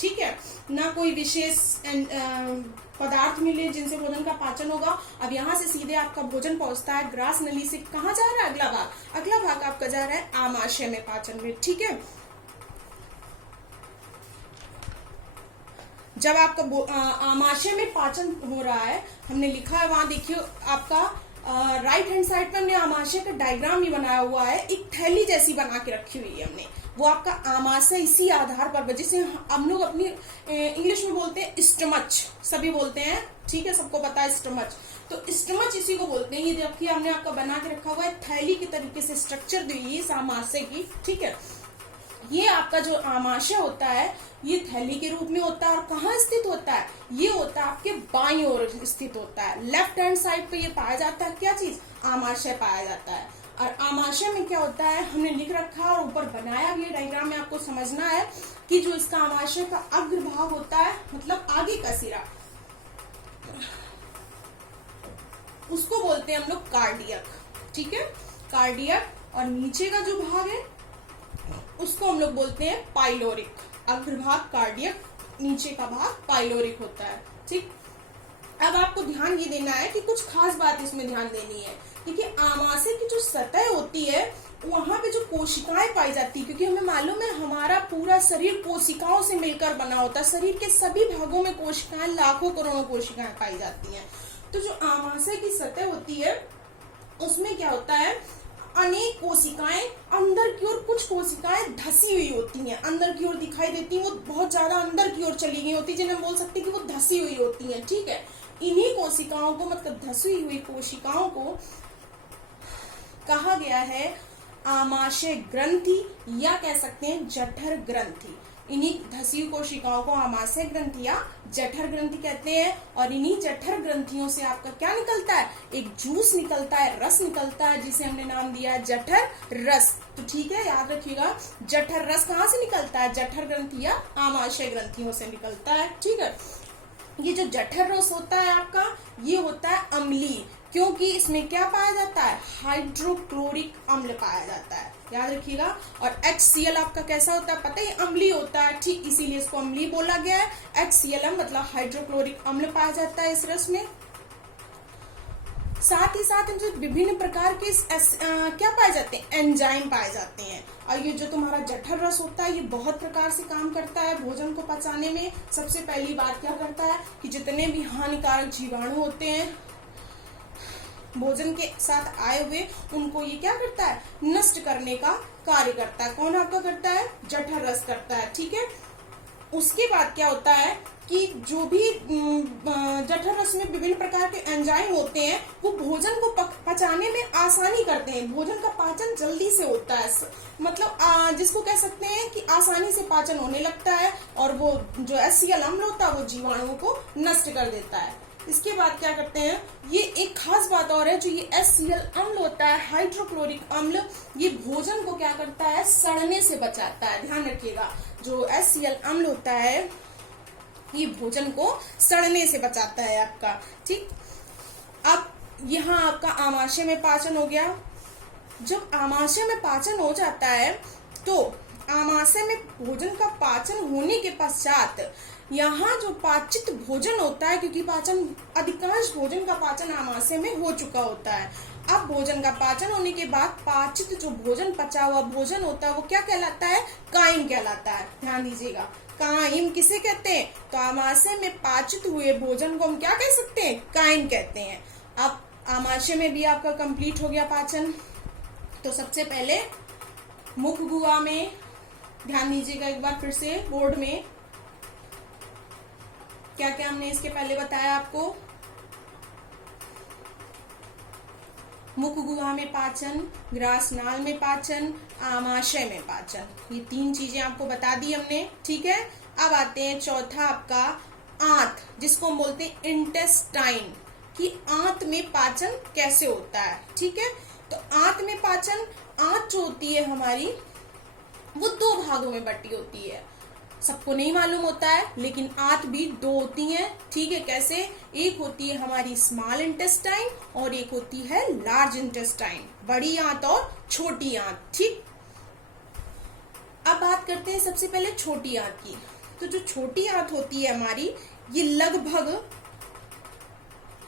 ठीक है, ना कोई विशेष पदार्थ मिले जिनसे भोजन का पाचन होगा। अब यहाँ से सीधे आपका भोजन पहुंचता है ग्रास नली से, कहाँ जा रहा है, अगला भाग आपका जा रहा है आमाशय में, पाचन में। ठीक है, जब आपका आमाशय में पाचन हो रहा है, हमने लिखा है वहां देखिए आपका राइट हैंड साइड पे हमने आमाशय का डायग्राम भी बनाया हुआ है, एक थैली जैसी बना के रखी हुई है हमने, वो आपका आमाशय इसी आधार पर, जिसे हम लोग अपनी इंग्लिश में बोलते हैं स्टमच, सभी बोलते हैं, ठीक है, सबको पता है स्टमच, तो स्टमच इसी को बोलते हैं। ये देखिए हमने आपका बना के रखा हुआ है, थैली के तरीके से स्ट्रक्चर दी हुई इस आमाशय की। ठीक है, ये आपका जो आमाशय होता है ये थैली के रूप में होता है, और कहाँ स्थित होता है, ये होता है आपके बाईं ओर स्थित होता है, लेफ्ट हैंड साइड पे ये पाया जाता है, क्या चीज, आमाशय पाया जाता है। और आमाशय में क्या होता है हमने लिख रखा है और ऊपर बनाया भी है डायग्राम में, आपको समझना है कि जो इसका आमाशय का अग्रभाग होता है, मतलब आगे का सिरा, उसको बोलते हैं हम लोग कार्डियक। ठीक है, कार्डियक, और नीचे का जो भाग है उसको हम लोग बोलते हैं पाइलोरिक। अग्रभाग कार्डियक, नीचे का भाग पाइलोरिक होता है। ठीक, अब आपको ध्यान ये देना है कि कुछ खास बात इसमें ध्यान देनी है। देखिए आमाशय की जो सतह होती है वहां पे जो कोशिकाएं पाई जाती है, क्योंकि हमें मालूम है हमारा पूरा शरीर कोशिकाओं से मिलकर बना होता है, शरीर के सभी भागों में कोशिकाएं, लाखों करोड़ों कोशिकाएं पाई जाती हैं। तो जो आमाशय की सतह होती है उसमें क्या होता है, अनेक कोशिकाएं अंदर की ओर, कुछ कोशिकाएं धसी हुई होती हैं, अंदर की ओर दिखाई देती हैं, वो बहुत ज्यादा अंदर की ओर चली गई होती है, जिन्हें हम बोल सकते हैं कि वो धसी हुई होती हैं। ठीक है, इन्हीं कोशिकाओं को, मतलब धसी हुई कोशिकाओं को कहा गया है आमाशय ग्रंथि, या कह सकते हैं जठर ग्रंथि। इन्हीं धसी कोशिकाओं को आमाशय ग्रंथि या जठर ग्रंथि कहते हैं। और इन्हीं जठर ग्रंथियों से आपका क्या निकलता है, एक जूस निकलता है, रस निकलता है, जिसे हमने नाम दिया है जठर रस। तो ठीक है, याद रखिएगा, जठर रस कहाँ से निकलता है, जठर ग्रंथि या आमाशय ग्रंथियों से निकलता है। ठीक है, ये जो जठर रस होता है आपका, ये होता है अम्लीय, क्योंकि इसमें क्या पाया जाता है, हाइड्रोक्लोरिक अम्ल पाया जाता है, याद रखिएगा। और HCl आपका कैसा होता है, पता है, अम्लीय होता है। ठीक, इसीलिए इसको अम्लीय बोला गया है। HCl मतलब हाइड्रोक्लोरिक अम्ल पाया जाता है इस रस में। साथ ही साथ इनसे विभिन्न प्रकार के क्या पाए जाते हैं, एंजाइम पाए जाते हैं। और ये जो तुम्हारा जठर रस होता है ये बहुत प्रकार से काम करता है भोजन को पचाने में। सबसे पहली बात क्या करता है कि जितने भी हानिकारक जीवाणु होते हैं भोजन के साथ आए हुए, उनको ये क्या करता है, नष्ट करने का कार्य करता है। कौन आपका करता है, जठर रस करता है। ठीक है, उसके बाद क्या होता है कि जो भी जठर रस में विभिन्न प्रकार के एंजाइम होते हैं वो भोजन को पचाने में आसानी करते हैं, भोजन का पाचन जल्दी से होता है, मतलब जिसको कह सकते हैं कि आसानी से पाचन होने लगता है, और वो जो HCl अम्ल होता है वो जीवाणुओं को नष्ट कर देता है। इसके बाद क्या करते हैं, ये एक खास बात और है, जो ये HCl अम्ल होता है, हाइड्रोक्लोरिक अम्ल, ये भोजन को क्या करता है, सड़ने से बचाता है। ध्यान रखिएगा, जो HCl अम्ल होता है ये भोजन को सड़ने से बचाता है आपका। ठीक, अब यहाँ आपका आमाशय में पाचन हो गया। जब आमाशय में पाचन हो जाता है तो आमाशय में भोजन का पाचन होने के पश्चात यहाँ जो पाचित भोजन होता है, क्योंकि पाचन, अधिकांश भोजन का पाचन आमाशय में हो चुका होता है, अब भोजन का पाचन होने के बाद पाचित जो भोजन, पचा हुआ भोजन होता है वो क्या कहलाता है, काइम कहलाता है। ध्यान दीजिएगा, काइम किसे कहते हैं, तो आमाशय में पाचित हुए भोजन को हम क्या कह सकते हैं, काइम कहते हैं। अब आमाशय में भी आपका कंप्लीट हो गया पाचन। तो सबसे पहले मुख गुहा में, ध्यान दीजिएगा एक बार फिर से बोर्ड में, क्या क्या हमने इसके पहले बताया आपको, मुख गुहा में पाचन, ग्रास नाल में पाचन, आमाशय में पाचन, ये तीन चीजें आपको बता दी हमने। ठीक है, अब आते हैं चौथा आपका आंत, जिसको हम बोलते हैं इंटेस्टाइन, कि आंत में पाचन कैसे होता है। ठीक है, तो आंत में पाचन, आंत जो होती है हमारी वो दो भागों में बटी होती है, सबको नहीं मालूम होता है, लेकिन आंत भी दो होती हैं। ठीक है, कैसे, एक होती है हमारी स्मॉल इंटेस्टाइन और एक होती है लार्ज इंटेस्टाइन, बड़ी आंत और छोटी आंत। ठीक, अब बात करते हैं सबसे पहले छोटी आंत की। तो जो छोटी आंत होती है हमारी, ये लगभग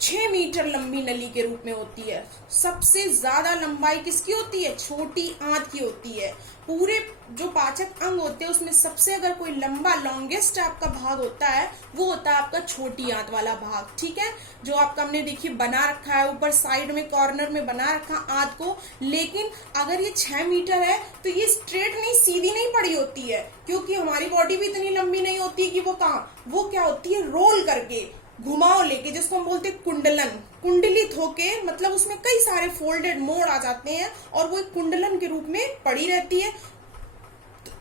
6 मीटर लंबी नली के रूप में होती है। सबसे ज्यादा लंबाई किसकी होती है? छोटी आंत की होती है। पूरे जो पाचक अंग होते हैं उसमें सबसे अगर कोई लंबा लॉन्गेस्ट आपका भाग होता है वो होता है आपका छोटी आंत वाला भाग। ठीक है, जो आपका हमने देखिए बना रखा है ऊपर साइड में कॉर्नर में बना रखा आंत को। लेकिन अगर ये 6 मीटर है तो ये स्ट्रेट नहीं, सीधी नहीं पड़ी होती है, क्योंकि हमारी बॉडी भी इतनी लंबी नहीं होती कि वो क्या होती है, रोल करके घुमाव लेके, जिसको हम बोलते हैं कुंडलन, कुंडलित होके, मतलब उसमें कई सारे फोल्डेड मोड़ आ जाते हैं और वो एक कुंडलन के रूप में पड़ी रहती है।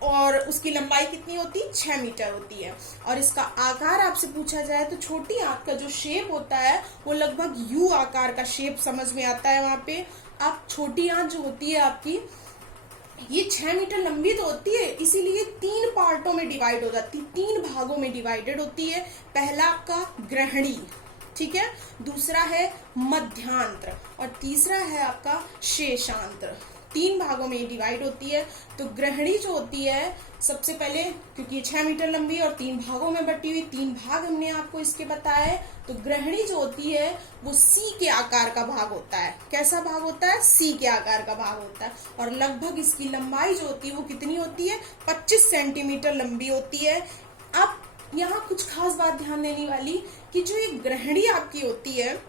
और उसकी लंबाई कितनी होती है? 6 मीटर होती है। और इसका आकार आपसे पूछा जाए तो छोटी आंत का जो शेप होता है वो लगभग यू आकार का शेप समझ में आता है वहां पे। आप छोटी आंत जो होती है आपकी, ये 6 मीटर लंबी तो होती है, इसीलिए 3 पार्टों में डिवाइड हो जाती है, 3 भागों में डिवाइडेड होती है। पहला आपका ग्रहणी, ठीक है, दूसरा है मध्यांत्र और तीसरा है आपका शेषांत्र। 3 भागों में डिवाइड होती है। तो ग्रहणी जो होती है सबसे पहले, क्योंकि ये 6 मीटर लंबी है और 3 भागों में बटी हुई, 3 भाग हमने आपको इसके बताए। तो ग्रहणी जो होती है वो सी के आकार का भाग होता है। कैसा भाग होता है? सी के आकार का भाग होता है। और लगभग इसकी लंबाई जो होती है वो कितनी होती है? 25 सेंटीमीटर लंबी होती है। अब यहाँ कुछ खास बात ध्यान देने वाली कि जो ये ग्रहणी आपकी होती है,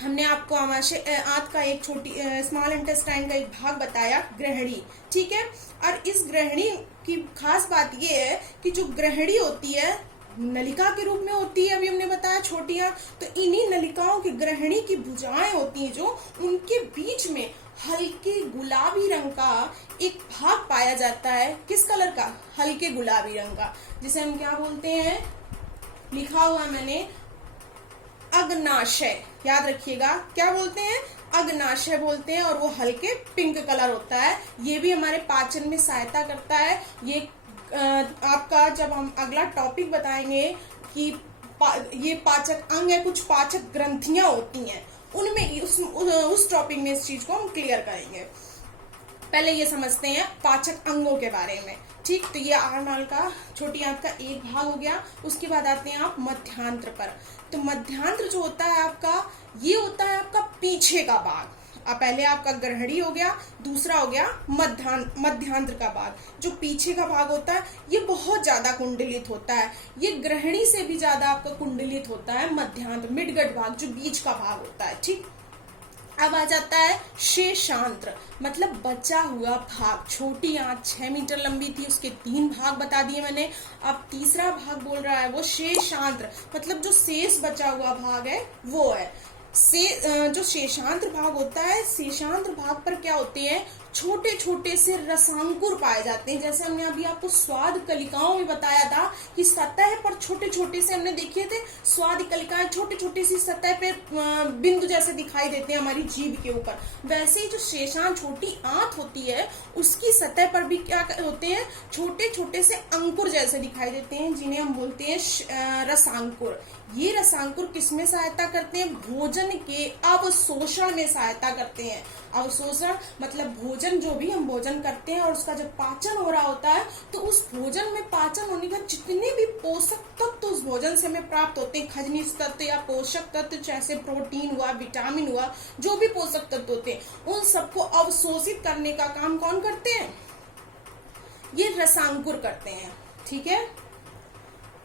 हमने आपको आमाशय आंत का एक छोटी स्मॉल इंटेस्टाइन का एक भाग बताया, ग्रहणी, ठीक है। और इस ग्रहणी की खास बात ये है कि जो ग्रहणी होती है नलिका के रूप में होती है, अभी हमने बताया छोटियां, तो इन्हीं नलिकाओं की ग्रहणी की भुजाएं होती हैं, जो उनके बीच में हल्के गुलाबी रंग का एक भाग पाया जाता है। किस कलर का? हल्के गुलाबी रंग का, जिसे हम क्या बोलते हैं, लिखा हुआ मैंने, अग्नाशय। याद रखिएगा, क्या बोलते हैं? अग्नाशय बोलते हैं। और वो हल्के पिंक कलर होता है। ये भी हमारे पाचन में सहायता करता है। ये आपका जब हम अगला टॉपिक बताएंगे कि ये पाचक अंग है, कुछ पाचक ग्रंथियां होती हैं, उनमें उस टॉपिक में इस चीज को हम क्लियर करेंगे। पहले ये समझते हैं पाचक अंगों के बारे में, ठीक। तो ये आहारनाल का छोटी आंत का एक भाग हो गया। उसके बाद आते हैं आप मध्यांत्र पर। तो मध्यांत्र जो होता है आपका, ये होता है आपका पीछे का भाग। अब पहले आपका ग्रहणी हो गया, दूसरा हो गया मध्यांत्र का भाग। जो पीछे का भाग होता है ये बहुत ज्यादा कुंडलित होता है। ये ग्रहणी से भी ज्यादा आपका कुंडलित होता है मध्यांत्र, मिडगट भाग, जो बीच का भाग होता है, ठीक। अब आ जाता है शेषांत्र, मतलब बचा हुआ भाग। छोटी आंत 6 मीटर लंबी थी, उसके 3 भाग बता दिए मैंने। अब तीसरा भाग बोल रहा है वो शेषांत्र, मतलब जो शेष बचा हुआ भाग है वो है जो शेषांत्र भाग होता है। शेषांत्र भाग पर क्या होते हैं? छोटे छोटे से रसांकुर पाए जाते हैं। जैसे हमने अभी आपको स्वाद कलिकाओं में बताया था कि सतह पर छोटे छोटे से हमने देखे थे स्वाद कलिकाएं, छोटे छोटे सी सतह पे बिंदु जैसे दिखाई देते हैं हमारी जीभ के ऊपर। वैसे ही जो शेषांत छोटी आंत होती है उसकी सतह पर भी क्या होते हैं? छोटे छोटे से अंकुर जैसे दिखाई देते हैं, जिन्हें हम बोलते हैं रसांकुर। ये रसांकुर किसमें सहायता करते हैं? भोजन के अवशोषण में सहायता करते हैं। अवशोषण मतलब भोजन, जो भी हम भोजन करते हैं और उसका जब पाचन हो रहा होता है तो उस भोजन में पाचन होने का जितने भी पोषक तत्व उस भोजन से हमें प्राप्त होते हैं, खनिज तत्व या पोषक तत्व, जैसे प्रोटीन हुआ, विटामिन हुआ, जो भी पोषक तत्व होते हैं, उन सबको अवशोषित करने का काम कौन करते हैं? ये रसांकुर करते हैं, ठीक है।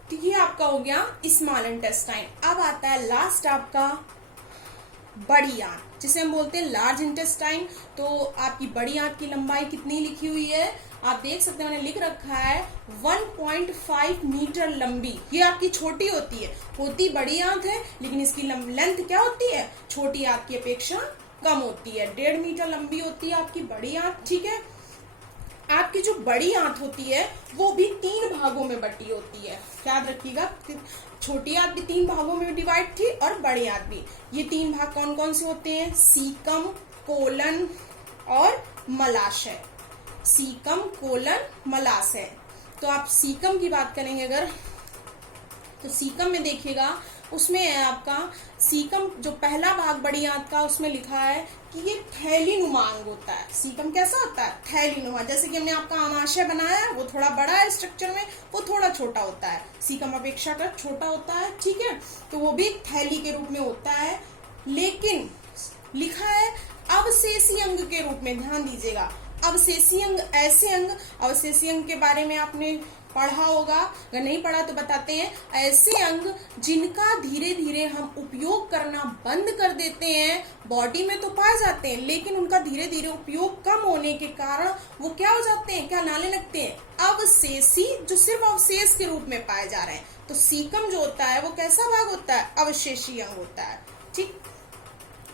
तो ये आपका हो गया स्मॉल इंटेस्टाइन। अब आता है लास्ट आपका बड़ी आंत, जिसे हम बोलते हैं लार्ज इंटेस्टाइन। तो आपकी बड़ी आंत की लंबाई कितनी लिखी हुई है? आप देख सकते हैं, मैंने लिख रखा है 1.5 मीटर लंबी। ये आपकी छोटी होती है, होती बड़ी आंत है, लेकिन इसकी लेंथ क्या होती है? छोटी आंत की अपेक्षा कम होती है। 1.5 मीटर लंबी होती है आपकी बड़ी आंत, ठीक है। आपकी जो बड़ी आंत होती है वो भी 3 भागों में बटी होती है। याद रखिएगा, छोटी आंत भी 3 भागों में डिवाइड थी और बड़ी आंत भी। ये 3 भाग कौन कौन से होते हैं? सीकम, कोलन और मलाशय। Caecum, colon, मलाशय। तो आप सीकम की बात करेंगे अगर, तो सीकम में देखिएगा उसमें है आपका सीकम, जो पहला भाग बड़ी आंत का, उसमें लिखा है कि ये थैली नुमा अंग होता है। सीकम कैसा होता है? थैली नुमा। जैसे कि हमने आपका आमाशय बनाया है, वो थोड़ा बड़ा है स्ट्रक्चर में, वो थोड़ा छोटा होता है। सीकम अपेक्षाकृत छोटा होता है, ठीक है। तो वो भी थैली के रूप में होता है, लेकिन लिखा है अवशेषी अंग के रूप में। ध्यान दीजिएगा, अवशेषी अंग ऐसे अंग, अवशेषी अंग के बारे में आपने पढ़ा होगा, अगर नहीं पढ़ा तो बताते हैं। ऐसे अंग जिनका धीरे धीरे हम उपयोग करना बंद कर देते हैं, बॉडी में तो पाए जाते हैं, लेकिन उनका धीरे धीरे उपयोग कम होने के कारण वो क्या हो जाते हैं, क्या नाले लगते हैं? अवशेषी, जो सिर्फ अवशेष के रूप में पाए जा रहे हैं। तो सीकम जो होता है वो कैसा भाग होता है? अवशेषी अंग होता है, ठीक।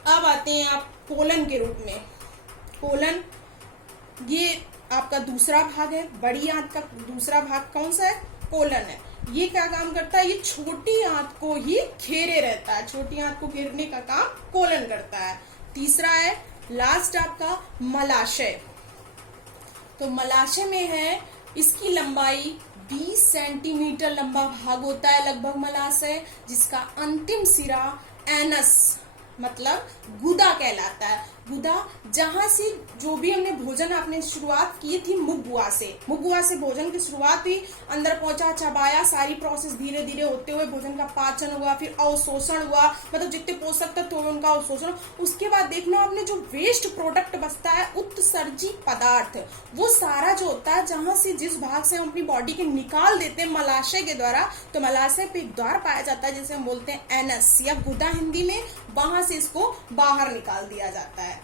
अब आते हैं आप कोलन के रूप में। कोलन ये आपका दूसरा भाग है, बड़ी आंत का दूसरा भाग कौन सा है? कोलन है। ये क्या काम करता है? ये छोटी आंत को ही घेरे रहता है, छोटी आंत को घेरने का काम कोलन करता है। तीसरा है लास्ट आपका मलाशय। तो मलाशय में है, इसकी लंबाई 20 सेंटीमीटर लंबा भाग होता है लगभग मलाशय, जिसका अंतिम सिरा एनस मतलब गुदा कहलाता है। गुदा, जहां से जो भी हमने भोजन, आपने शुरुआत की थी मुगुआ से, मुगुआ से भोजन की शुरुआत हुई, अंदर पहुंचा, चबाया, सारी प्रोसेस धीरे धीरे होते हुए भोजन का पाचन हुआ, फिर अवशोषण हुआ, मतलब जितने पोषक तत्व हुए उनका अवशोषण। उसके बाद देखना आपने जो वेस्ट प्रोडक्ट बचता है, उत्सर्जी पदार्थ, वो सारा जो होता है, जहां से जिस भाग से हम अपनी बॉडी के निकाल देते हैं मलाशय के द्वारा, तो मलाशय पे एक द्वार पाया जाता है जिसे हम बोलते हैं एनस या गुदा हिंदी में, वहां से इसको बाहर निकाल दिया जाता है।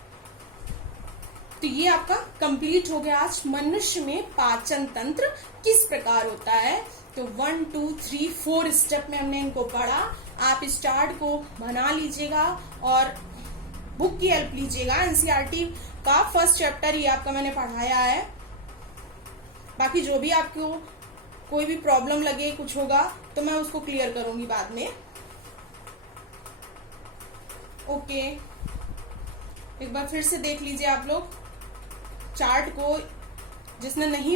तो ये आपका कंप्लीट हो गया आज मनुष्य में पाचन तंत्र किस प्रकार होता है। तो 1 2 3 4 स्टेप में हमने इनको पढ़ा। आप इस चार्ट को बना लीजिएगा और बुक की हेल्प लीजिएगा। एनसीईआरटी का फर्स्ट चैप्टर ये आपका मैंने पढ़ाया है। बाकी जो भी आपको कोई भी प्रॉब्लम लगे, कुछ होगा तो मैं उसको क्लियर करूंगी बाद में। ओके, एक बार फिर से देख लीजिए आप लोग चार्ट को, जिसने नहीं